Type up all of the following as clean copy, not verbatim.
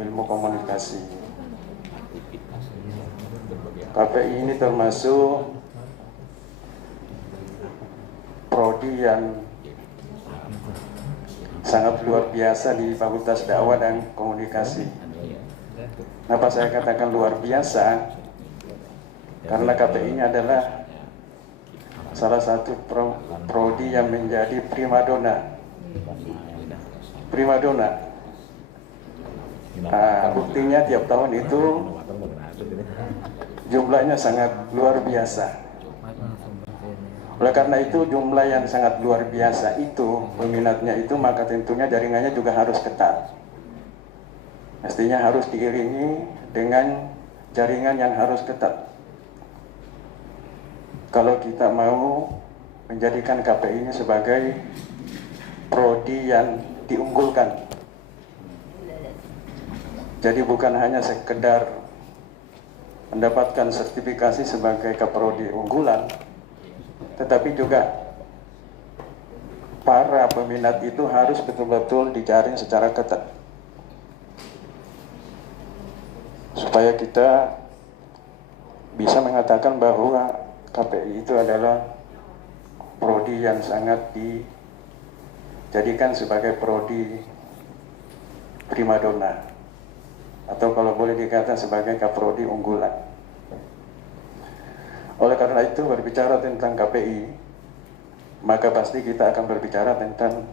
ilmu komunikasi. KPI ini termasuk prodi yang sangat luar biasa di Fakultas Dakwah dan Komunikasi. Kenapa saya katakan luar biasa? Karena KPI ini adalah salah satu prodi yang menjadi primadona. Buktinya tiap tahun itu jumlahnya sangat luar biasa. Oleh karena itu jumlah yang sangat luar biasa itu, peminatnya itu, maka tentunya jaringannya juga harus ketat. Mestinya harus diiringi dengan jaringan yang harus ketat. Kalau kita mau menjadikan KPI ini sebagai prodi yang diunggulkan. Jadi bukan hanya sekedar mendapatkan sertifikasi sebagai kaprodi unggulan, tetapi juga para peminat itu harus betul-betul dijaring secara ketat supaya kita bisa mengatakan bahwa KPI itu adalah prodi yang sangat dijadikan sebagai prodi primadona, atau kalau boleh dikatakan sebagai kaprodi unggulan. Oleh karena itu, berbicara tentang KPI, maka pasti kita akan berbicara tentang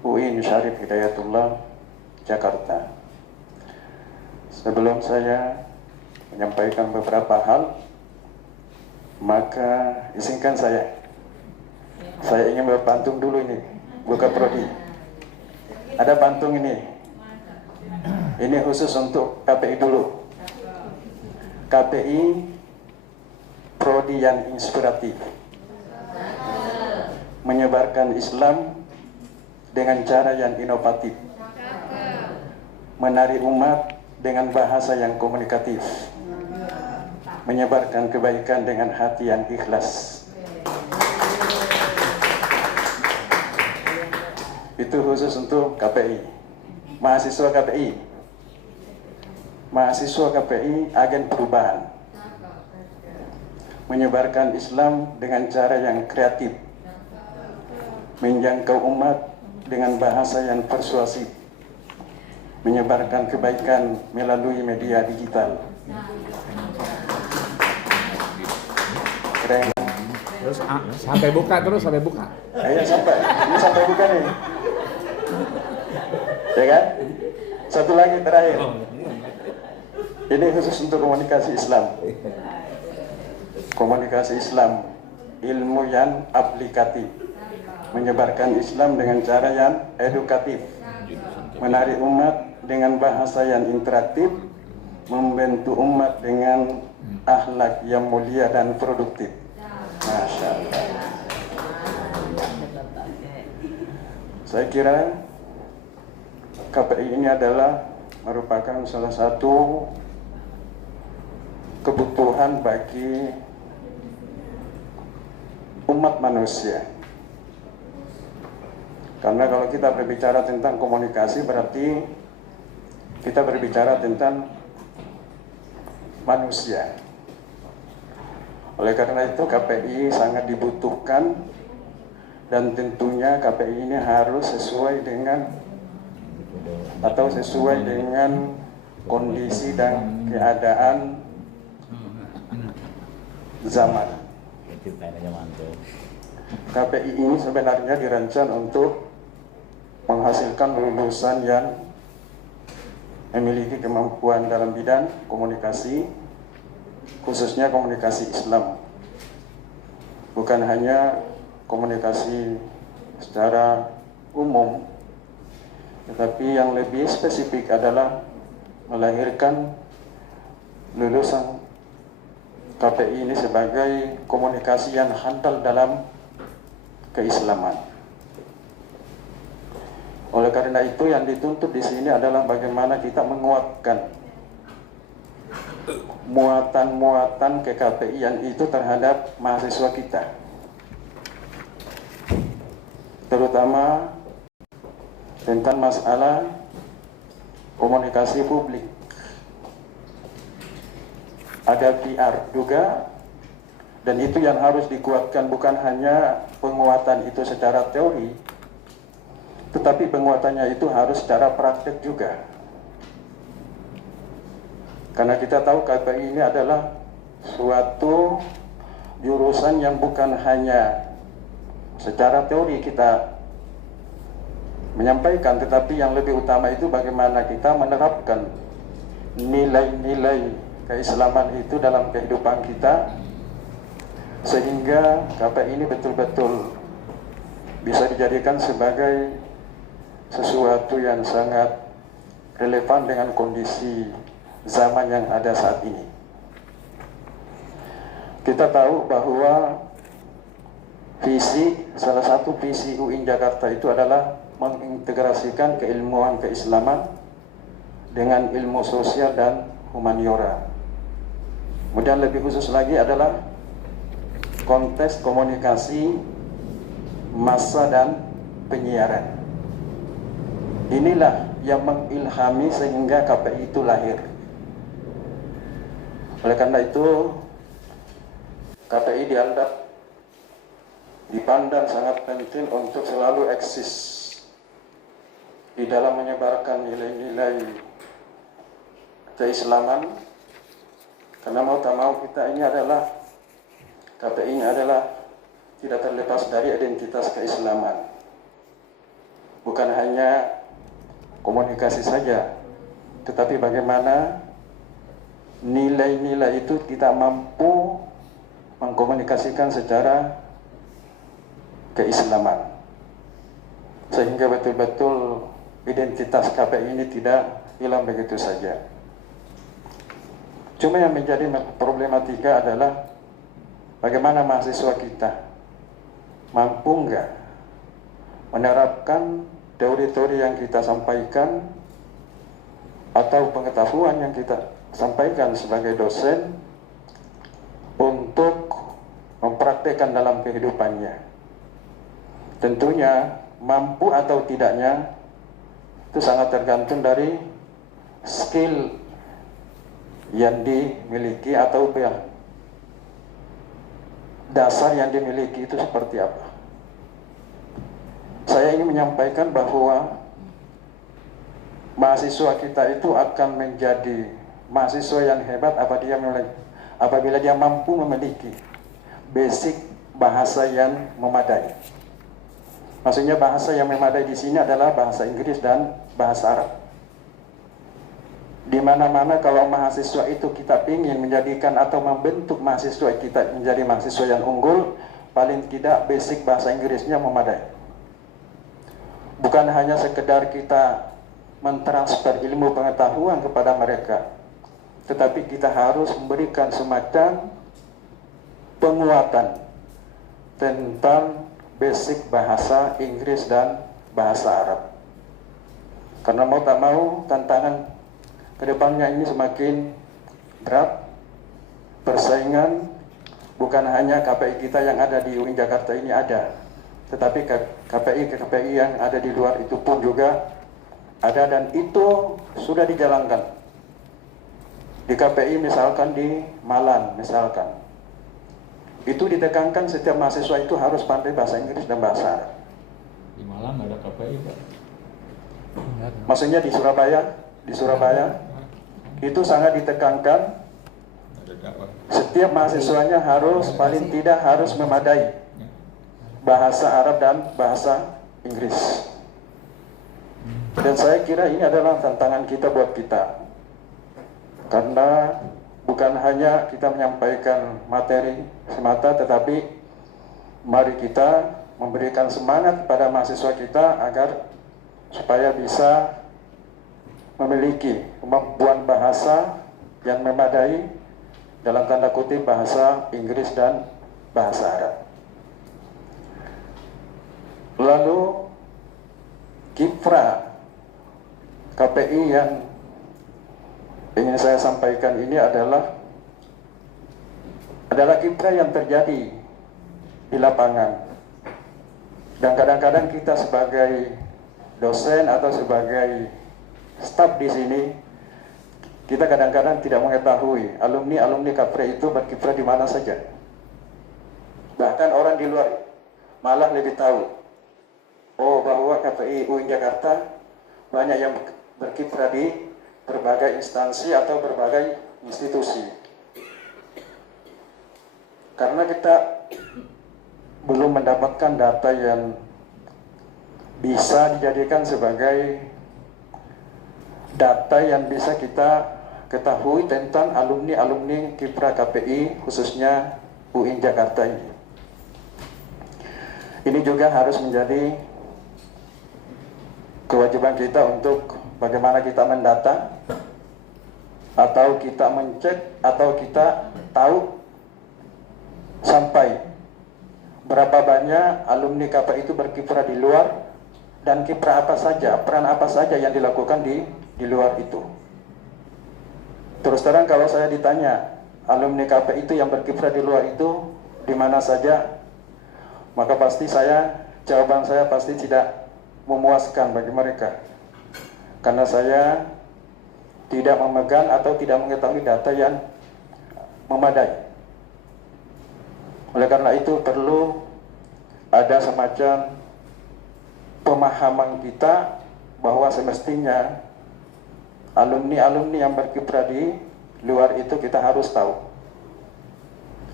UIN Syarif Hidayatullah Jakarta. Sebelum saya menyampaikan beberapa hal, maka izinkan saya ingin berpantun dulu ini, buka prodi. Ada pantung ini khusus untuk KPI dulu. KPI prodi yang inspiratif, menyebarkan Islam dengan cara yang inovatif, menarik umat dengan bahasa yang komunikatif, menyebarkan kebaikan dengan hati yang ikhlas. Itu khusus untuk KPI. Mahasiswa KPI agen perubahan, menyebarkan Islam dengan cara yang kreatif, menjangkau umat dengan bahasa yang persuasif, menyebarkan kebaikan melalui media digital. Keren. Terus sampai buka. Ayo sampai buka nih. Ya kan? Satu lagi terakhir. Ini khusus untuk komunikasi Islam. Komunikasi Islam, ilmu yang aplikatif, menyebarkan Islam dengan cara yang edukatif, menarik umat dengan bahasa yang interaktif, membentuk umat dengan akhlak yang mulia dan produktif. Masya Allah. Saya kira KPI ini adalah merupakan salah satu kebutuhan bagi umat manusia. Karena kalau kita berbicara tentang komunikasi, berarti kita berbicara tentang manusia. Oleh karena itu KPI sangat dibutuhkan, dan tentunya KPI ini harus sesuai dengan kondisi dan keadaan zaman. KPI ini sebenarnya dirancang untuk menghasilkan lulusan yang memiliki kemampuan dalam bidang komunikasi, khususnya komunikasi Islam. Bukan hanya komunikasi secara umum, tetapi yang lebih spesifik adalah melahirkan lulusan KPI ini sebagai komunikasi yang handal dalam keislaman. Oleh karena itu yang dituntut di sini adalah bagaimana kita menguatkan muatan-muatan KKPI itu terhadap mahasiswa kita, terutama tentang masalah komunikasi publik, ada PR juga, dan itu yang harus dikuatkan, bukan hanya penguatan itu secara teori, tetapi penguatannya itu harus secara praktek juga. Karena kita tahu KPI ini adalah suatu jurusan yang bukan hanya secara teori kita menyampaikan, tetapi yang lebih utama itu bagaimana kita menerapkan nilai-nilai keislaman itu dalam kehidupan kita, sehingga KPI ini betul-betul bisa dijadikan sebagai sesuatu yang sangat relevan dengan kondisi zaman yang ada saat ini. Kita tahu bahwa salah satu visi UIN Jakarta itu adalah mengintegrasikan keilmuan keislaman dengan ilmu sosial dan humaniora. Kemudian lebih khusus lagi adalah konteks komunikasi massa dan penyiaran. Inilah yang mengilhami sehingga KPI itu lahir. Oleh karena itu, KPI dipandang sangat penting untuk selalu eksis di dalam menyebarkan nilai-nilai keislaman, karena mau tak mau kita ini adalah, KPI ini adalah tidak terlepas dari identitas keislaman. Bukan hanya komunikasi saja, tetapi bagaimana nilai-nilai itu kita mampu mengkomunikasikan secara keislaman, sehingga betul-betul identitas KPI ini tidak hilang begitu saja. Cuma yang menjadi problematika adalah bagaimana mahasiswa kita mampu nggak menerapkan teori-teori yang kita sampaikan atau pengetahuan yang kita sampaikan sebagai dosen untuk mempraktekkan dalam kehidupannya. Tentunya mampu atau tidaknya itu sangat tergantung dari skill yang dimiliki atau dasar yang dimiliki itu seperti apa. Saya ingin menyampaikan bahwa mahasiswa kita itu akan menjadi mahasiswa yang hebat apabila dia mampu memiliki basic bahasa yang memadai. Maksudnya bahasa yang memadai di sini adalah bahasa Inggris dan bahasa Arab. Di mana-mana kalau mahasiswa itu kita ingin menjadikan atau membentuk mahasiswa kita menjadi mahasiswa yang unggul, paling tidak basic bahasa Inggrisnya memadai. Bukan hanya sekedar kita mentransfer ilmu pengetahuan kepada mereka, tetapi kita harus memberikan semacam penguatan tentang basic bahasa Inggris dan bahasa Arab. Karena mau tak mau tantangan kedepannya ini semakin berat. Persaingan bukan hanya KPI kita yang ada di UIN Jakarta ini ada, tetapi KPI yang ada di luar itu pun juga ada, dan itu sudah dijalankan. Di KPI misalkan di Malang misalkan, itu ditekankan setiap mahasiswa itu harus pandai bahasa Inggris dan bahasa Arab. Di Malang ada KPI, Pak. Maksudnya di Surabaya itu sangat ditekankan setiap mahasiswanya harus paling tidak harus memadai bahasa Arab dan bahasa Inggris. Dan saya kira ini adalah tantangan kita buat kita, karena bukan hanya kita menyampaikan materi semata, tetapi mari kita memberikan semangat pada mahasiswa kita agar supaya bisa memiliki kemampuan bahasa yang memadai, dalam tanda kutip bahasa Inggris dan bahasa Arab. Lalu kiprah KPI yang ingin saya sampaikan ini adalah kiprah yang terjadi di lapangan. Dan kadang-kadang kita sebagai dosen atau sebagai staf di sini, kita kadang-kadang tidak mengetahui alumni KPRI itu berkiprah di mana saja. Bahkan orang di luar malah lebih tahu, oh bahwa KPI UIN Jakarta banyak yang berkiprah di berbagai instansi atau berbagai institusi. Karena kita belum mendapatkan data yang bisa dijadikan sebagai data yang bisa kita ketahui tentang alumni kiprah KPI khususnya UIN Jakarta ini. Ini juga harus menjadi kewajiban kita untuk bagaimana kita mendata atau kita mencek atau kita tahu sampai berapa banyak alumni KPI itu berkiprah di luar dan kiprah apa saja, peran apa saja yang dilakukan di luar itu. Terus terang kalau saya ditanya alumni KPI itu yang berkiprah di luar itu di mana saja, maka pasti jawaban saya pasti tidak memuaskan bagi mereka. Karena saya tidak memegang atau tidak mengetahui data yang memadai. Oleh karena itu perlu ada semacam pemahaman kita bahwa semestinya alumni yang berkiprah di luar itu kita harus tahu.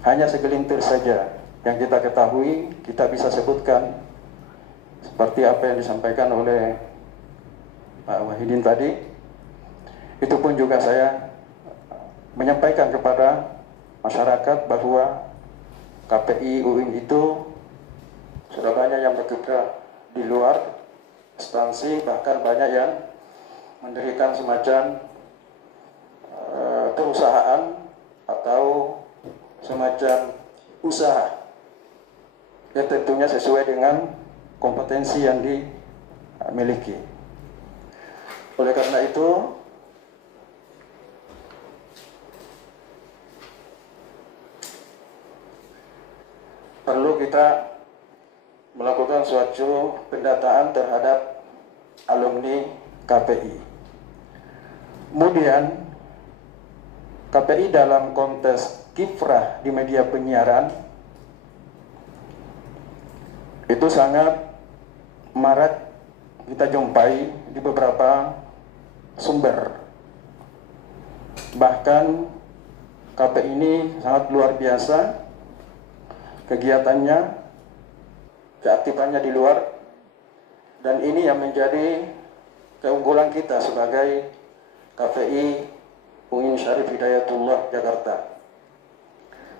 Hanya segelintir saja yang kita ketahui, kita bisa sebutkan seperti apa yang disampaikan oleh Pak Wahidin tadi. Itu pun juga saya menyampaikan kepada masyarakat bahwa KPI UIN itu sudah banyak yang berkiprah di luar instansi, bahkan banyak yang mendirikan semacam perusahaan atau semacam usaha yang tentunya sesuai dengan kompetensi yang dimiliki. Oleh karena itu, perlu kita melakukan suatu pendataan terhadap alumni KPI. Kemudian KPI dalam konteks kiprah di media penyiaran itu sangat marak kita jumpai di beberapa sumber. Bahkan KPI ini sangat luar biasa kegiatannya, keaktifannya di luar, dan ini yang menjadi keunggulan kita sebagai KPI UIN Syarif Hidayatullah Jakarta.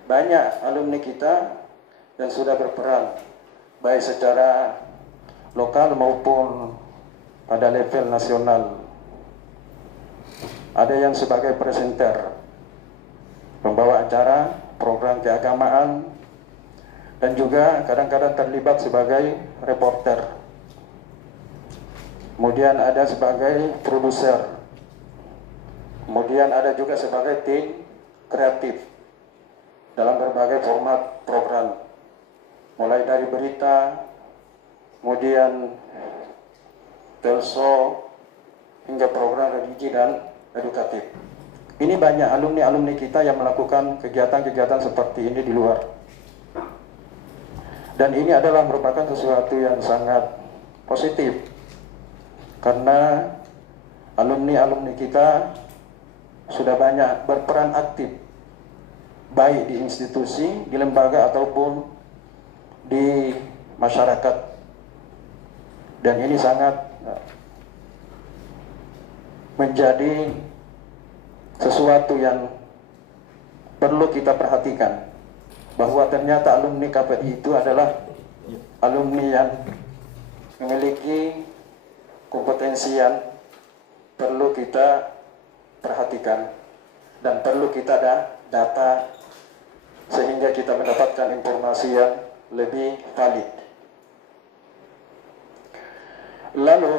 Banyak alumni kita yang sudah berperan baik secara lokal maupun pada level nasional. Ada yang sebagai presenter, pembawa acara, program keagamaan, dan juga kadang-kadang terlibat sebagai reporter. Kemudian ada sebagai produser. Kemudian ada juga sebagai tim kreatif dalam berbagai format program. Mulai dari berita, kemudian telso, hingga program religi dan edukatif. Ini banyak alumni kita yang melakukan kegiatan-kegiatan seperti ini di luar. Dan ini adalah merupakan sesuatu yang sangat positif, karena alumni kita sudah banyak berperan aktif, baik di institusi, di lembaga, ataupun di masyarakat. Dan ini sangat menjadi sesuatu yang perlu kita perhatikan, bahwa ternyata alumni KPI itu adalah alumni yang memiliki kompetensi yang perlu kita perhatikan dan perlu kita data sehingga kita mendapatkan informasi yang lebih valid. Lalu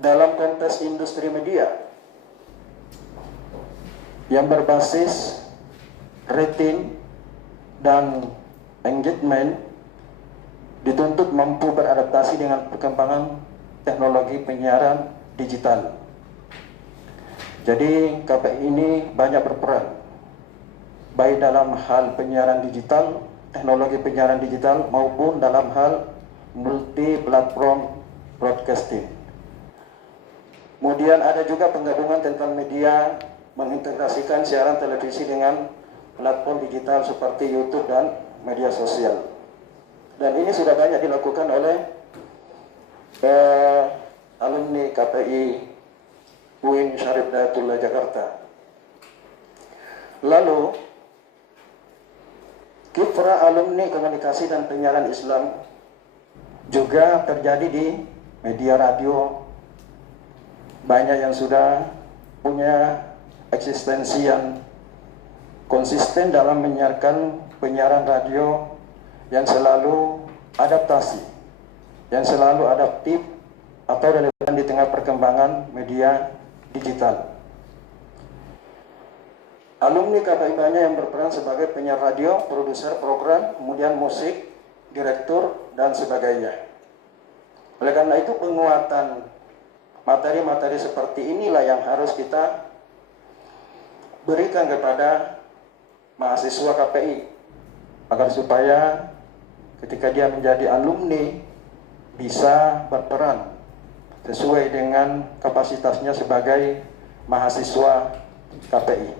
dalam konteks industri media yang berbasis rating dan engagement dituntut mampu beradaptasi dengan perkembangan teknologi penyiaran digital. Jadi KPI ini banyak berperan, baik dalam hal penyiaran digital, teknologi penyiaran digital, maupun dalam hal multi platform broadcasting. Kemudian ada juga penggabungan tentang media, mengintegrasikan siaran televisi dengan platform digital seperti YouTube dan media sosial. Dan ini sudah banyak dilakukan oleh alumni KPI UIN Syarif Hidayatullah Jakarta. Lalu kiprah alumni komunikasi dan penyiaran Islam juga terjadi di media radio. Banyak yang sudah punya eksistensi yang konsisten dalam menyiarkan penyiaran radio yang selalu adaptasi, yang selalu adaptif atau relevan di tengah perkembangan media digital. Alumni KPI banyak yang berperan sebagai penyiar radio, produser program, kemudian musik, direktur, dan sebagainya. Oleh karena itu penguatan materi-materi seperti inilah yang harus kita berikan kepada mahasiswa KPI, agar supaya ketika dia menjadi alumni bisa berperan sesuai dengan kapasitasnya sebagai mahasiswa KPI.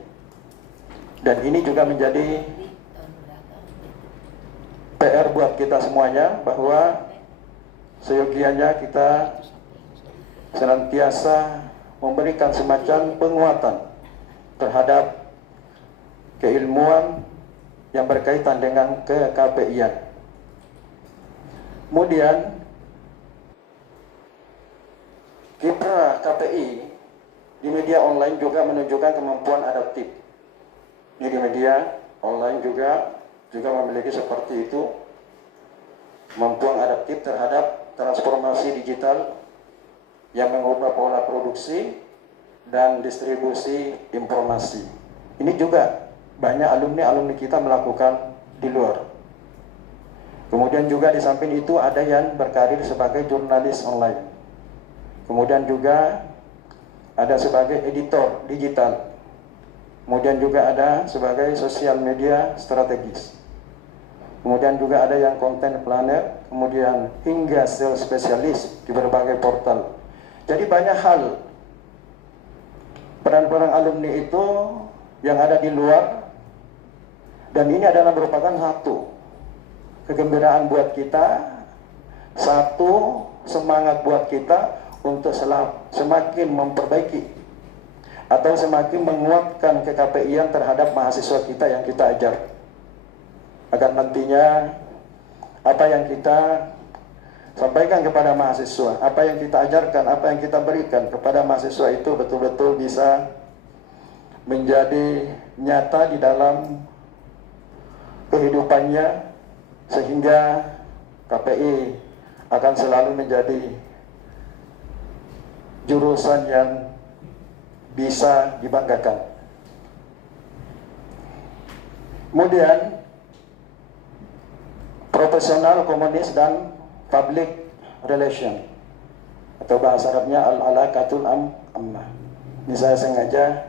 Dan ini juga menjadi PR buat kita semuanya, bahwa seyogianya kita senantiasa memberikan semacam penguatan terhadap keilmuan yang berkaitan dengan ke-KPI-an. Kemudian kiprah KPI di media online juga menunjukkan kemampuan adaptif. Ini di media online juga memiliki seperti itu, kemampuan adaptif terhadap transformasi digital yang mengubah pola produksi dan distribusi informasi. Ini juga banyak alumni kita melakukan di luar. Kemudian juga di samping itu ada yang berkarir sebagai jurnalis online. Kemudian juga ada sebagai editor digital. Kemudian juga ada sebagai sosial media strategis. Kemudian juga ada yang content planner, kemudian hingga sales spesialis di berbagai portal. Jadi banyak hal peran-peran alumni itu yang ada di luar, dan ini adalah merupakan satu kegembiraan buat kita, satu semangat buat kita untuk semakin memperbaiki atau semakin menguatkan ke-KPI-an terhadap mahasiswa kita yang kita ajar, agar nantinya apa yang kita sampaikan kepada mahasiswa, apa yang kita ajarkan, apa yang kita berikan kepada mahasiswa itu betul-betul bisa menjadi nyata di dalam kehidupannya, sehingga KPI akan selalu menjadi jurusan yang bisa dibanggakan. Kemudian profesional komunis dan public relation, atau bahasa Arabnya al-alaqatul ammah. Ini saya sengaja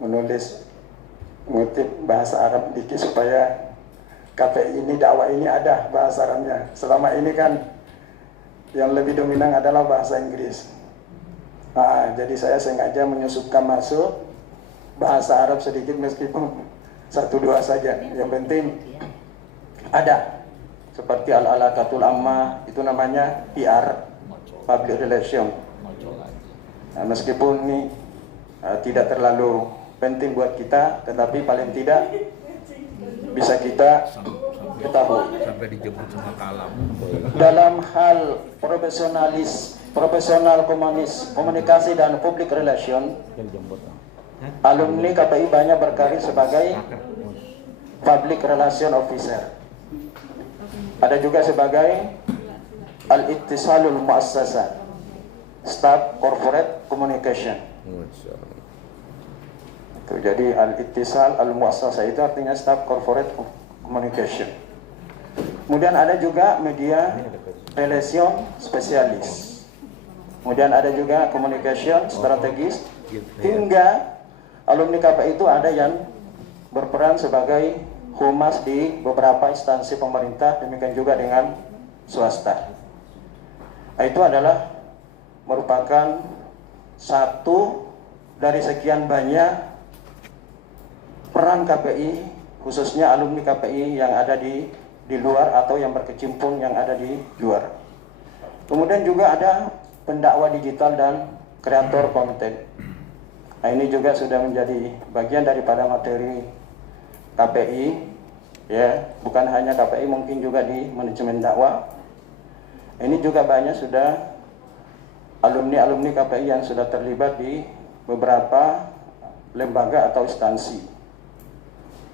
mengutip bahasa Arab dikit supaya KPI ini, dakwah ini ada bahasa Arabnya. Selama ini kan yang lebih dominan adalah bahasa Inggris. Jadi saya sengaja menyusupkan masuk bahasa Arab sedikit, meskipun 1-2 saja. Yang penting ada. Seperti al-alaqatul ammah, itu namanya PR, public relation. Meskipun ini tidak terlalu penting buat kita, tetapi paling tidak bisa kita ketahui. Sampai dijemput sama kalam. Dalam hal profesional komunikasi dan public relation, alumni KPI banyak berkarir sebagai public relation officer. Ada juga sebagai al-ittisalul muassasah, staff corporate communication. Jadi al-ittisal al-muassasah itu artinya staff corporate communication. Kemudian ada juga media relation spesialis. Kemudian ada juga communication strategis, hingga alumni KPI itu ada yang berperan sebagai humas di beberapa instansi pemerintah, demikian juga dengan swasta. Nah, itu adalah merupakan satu dari sekian banyak peran KPI, khususnya alumni KPI yang ada di luar atau yang berkecimpung yang ada di luar. Kemudian juga ada pendakwah digital dan kreator konten. Nah, ini juga sudah menjadi bagian daripada materi KPI, ya, bukan hanya KPI, mungkin juga di manajemen dakwah. Ini juga banyak sudah alumni KPI yang sudah terlibat di beberapa lembaga atau instansi.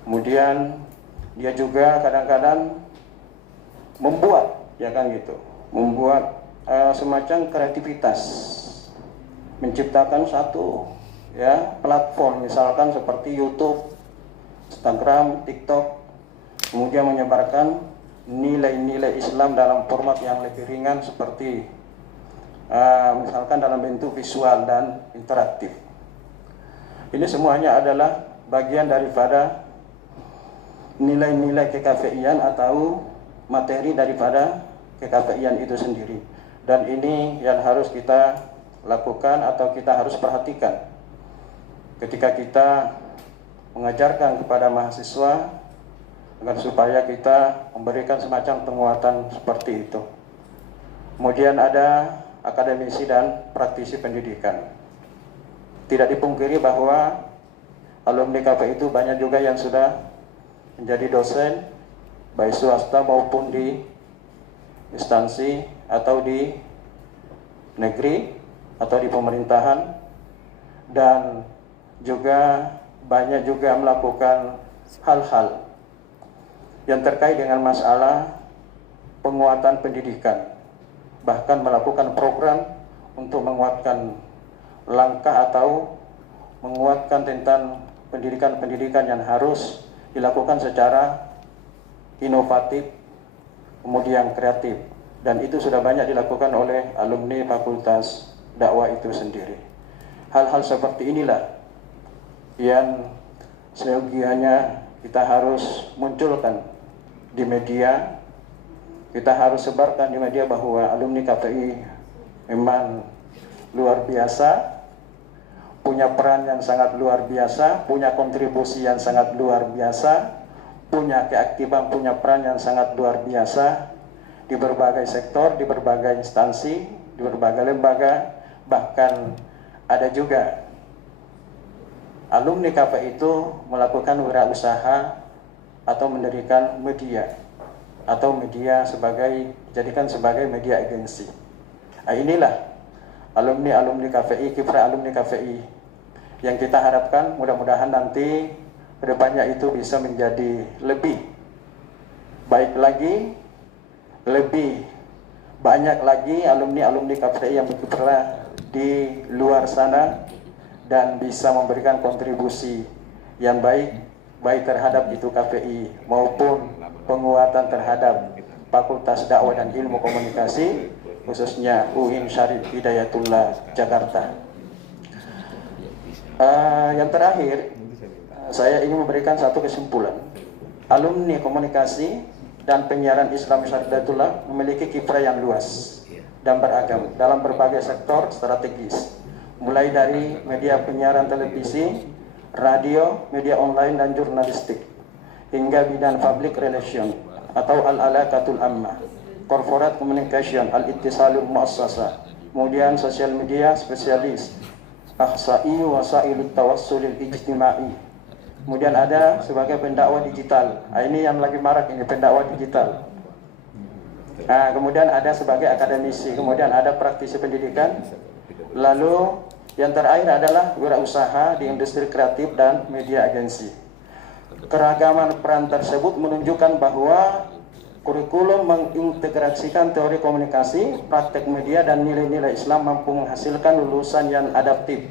Kemudian dia juga kadang-kadang membuat, ya kan gitu, membuat semacam kreativitas, menciptakan satu, ya, platform, misalkan seperti YouTube, Instagram, TikTok, kemudian menyebarkan nilai-nilai Islam dalam format yang lebih ringan seperti misalkan dalam bentuk visual dan interaktif. Ini semuanya adalah bagian daripada nilai-nilai KKPI-an atau materi daripada KKPI-an itu sendiri. Dan ini yang harus kita lakukan atau kita harus perhatikan ketika kita mengajarkan kepada mahasiswa, agar supaya kita memberikan semacam penguatan seperti itu. Kemudian ada akademisi dan praktisi pendidikan. Tidak dipungkiri bahwa alumni KPI itu banyak juga yang sudah menjadi dosen, baik swasta maupun di instansi atau di negeri atau di pemerintahan, dan juga banyak juga melakukan hal-hal yang terkait dengan masalah penguatan pendidikan, bahkan melakukan program untuk menguatkan langkah atau menguatkan tentang pendidikan-pendidikan yang harus dilakukan secara inovatif, kemudian kreatif, dan itu sudah banyak dilakukan oleh alumni Fakultas Dakwah itu sendiri. Hal-hal seperti inilah yang seyogianya kita harus munculkan di media, kita harus sebarkan di media bahwa alumni KPI memang luar biasa, punya peran yang sangat luar biasa, punya kontribusi yang sangat luar biasa, punya keaktifan, punya peran yang sangat luar biasa di berbagai sektor, di berbagai instansi, di berbagai lembaga. Bahkan ada juga alumni KPI itu melakukan wirausaha atau mendirikan media, atau media dijadikan sebagai media agensi. Nah, inilah alumni KPI, kiprah alumni KPI yang kita harapkan mudah-mudahan nanti kedepannya itu bisa menjadi lebih baik lagi, lebih banyak lagi alumni KPI yang berkiprah di luar sana dan bisa memberikan kontribusi yang baik terhadap itu KPI maupun penguatan terhadap Fakultas Dakwah dan Ilmu Komunikasi, khususnya UIN Syarif Hidayatullah Jakarta. Yang terakhir, saya ingin memberikan satu kesimpulan. Alumni komunikasi dan penyiaran Islam Syarif Hidayatullah memiliki kiprah yang luas dan beragam dalam berbagai sektor strategis, mulai dari media penyiaran televisi, radio, media online dan jurnalistik, hingga bidang public relation atau al-alaqatul ammah, corporate communication, al-ittisalul muassasah, kemudian sosial media spesialis, akhsa'i wasailut tawassulil ijtimai. Kemudian ada sebagai pendakwah digital. Nah, ini yang lagi marak ini, pendakwah digital. Nah, kemudian ada sebagai akademisi, kemudian ada praktisi pendidikan. Lalu yang terakhir adalah wirausaha di industri kreatif dan media agensi. Keragaman peran tersebut menunjukkan bahwa kurikulum mengintegrasikan teori komunikasi, praktek media, dan nilai-nilai Islam mampu menghasilkan lulusan yang adaptif,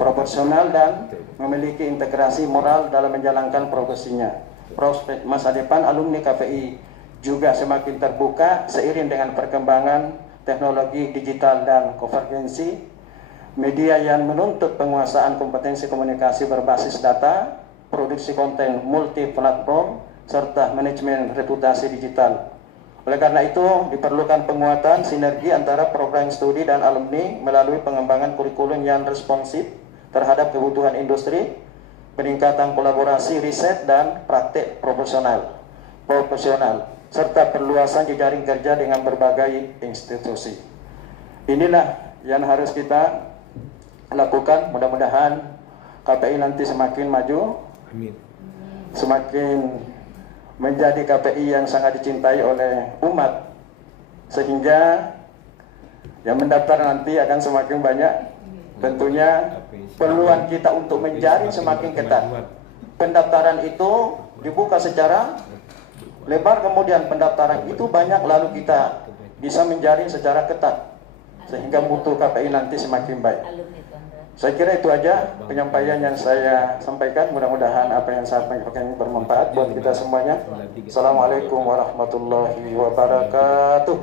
proporsional, dan memiliki integrasi moral dalam menjalankan profesinya. Prospek masa depan alumni KPI juga semakin terbuka seiring dengan perkembangan teknologi digital dan konvergensi, media yang menuntut penguasaan kompetensi komunikasi berbasis data, produksi konten multi-platform, serta manajemen reputasi digital. Oleh karena itu, diperlukan penguatan sinergi antara program studi dan alumni melalui pengembangan kurikulum yang responsif terhadap kebutuhan industri, peningkatan kolaborasi riset dan praktik profesional, serta perluasan jejaring kerja dengan berbagai institusi. Inilah yang harus kita lakukan. Mudah-mudahan KPI nanti semakin maju, Amin. semakin menjadi KPI yang sangat dicintai oleh umat, sehingga yang mendaftar nanti akan semakin banyak. Tentunya peluang kita untuk menjaring semakin ketat. Pendaftaran itu dibuka secara lebar, kemudian pendaftaran itu banyak, lalu kita bisa menjaring secara ketat sehingga mutu KPI nanti semakin baik. Saya kira itu aja penyampaian yang saya sampaikan. Mudah-mudahan apa yang saya sampaikan bermanfaat buat kita semuanya. Assalamualaikum warahmatullahi wabarakatuh.